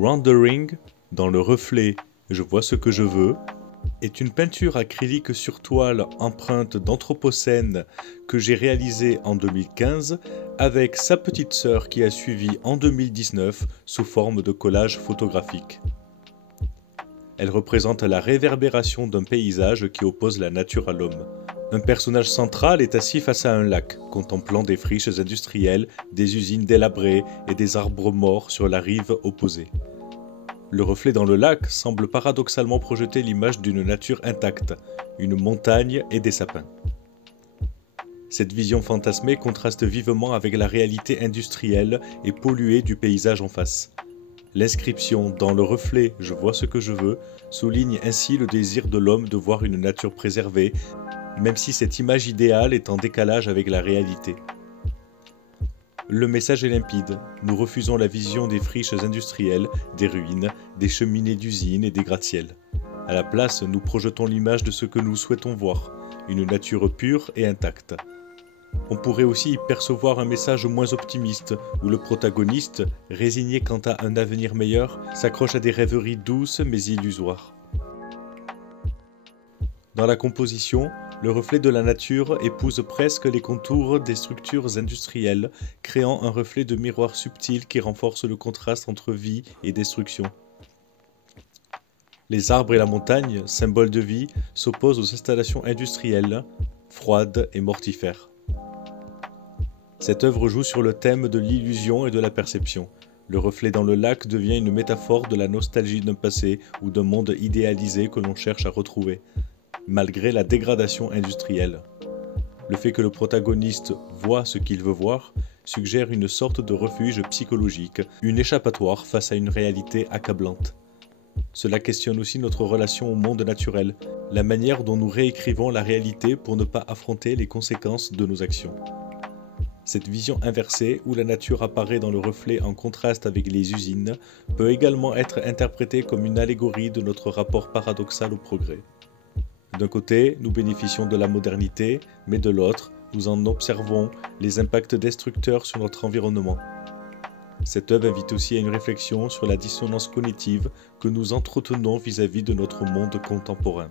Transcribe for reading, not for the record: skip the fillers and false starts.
Rendering, dans le reflet Je vois ce que je veux, est une peinture acrylique sur toile empreinte d'anthropocène que j'ai réalisée en 2015 avec sa petite sœur qui a suivi en 2019 sous forme de collage photographique. Elle représente la réverbération d'un paysage qui oppose la nature à l'homme. Un personnage central est assis face à un lac, contemplant des friches industrielles, des usines délabrées et des arbres morts sur la rive opposée. Le reflet dans le lac semble paradoxalement projeter l'image d'une nature intacte, une montagne et des sapins. Cette vision fantasmée contraste vivement avec la réalité industrielle et polluée du paysage en face. L'inscription « Dans le reflet, je vois ce que je veux » souligne ainsi le désir de l'homme de voir une nature préservée, même si cette image idéale est en décalage avec la réalité. Le message est limpide, nous refusons la vision des friches industrielles, des ruines, des cheminées d'usines et des gratte-ciels. À la place, nous projetons l'image de ce que nous souhaitons voir, une nature pure et intacte. On pourrait aussi y percevoir un message moins optimiste, où le protagoniste, résigné quant à un avenir meilleur, s'accroche à des rêveries douces mais illusoires. Dans la composition, le reflet de la nature épouse presque les contours des structures industrielles, créant un reflet de miroir subtil qui renforce le contraste entre vie et destruction. Les arbres et la montagne, symboles de vie, s'opposent aux installations industrielles, froides et mortifères. Cette œuvre joue sur le thème de l'illusion et de la perception. Le reflet dans le lac devient une métaphore de la nostalgie d'un passé ou d'un monde idéalisé que l'on cherche à retrouver, malgré la dégradation industrielle. Le fait que le protagoniste voit ce qu'il veut voir suggère une sorte de refuge psychologique, une échappatoire face à une réalité accablante. Cela questionne aussi notre relation au monde naturel, la manière dont nous réécrivons la réalité pour ne pas affronter les conséquences de nos actions. Cette vision inversée, où la nature apparaît dans le reflet en contraste avec les usines, peut également être interprétée comme une allégorie de notre rapport paradoxal au progrès. D'un côté, nous bénéficions de la modernité, mais de l'autre, nous en observons les impacts destructeurs sur notre environnement. Cette œuvre invite aussi à une réflexion sur la dissonance cognitive que nous entretenons vis-à-vis de notre monde contemporain.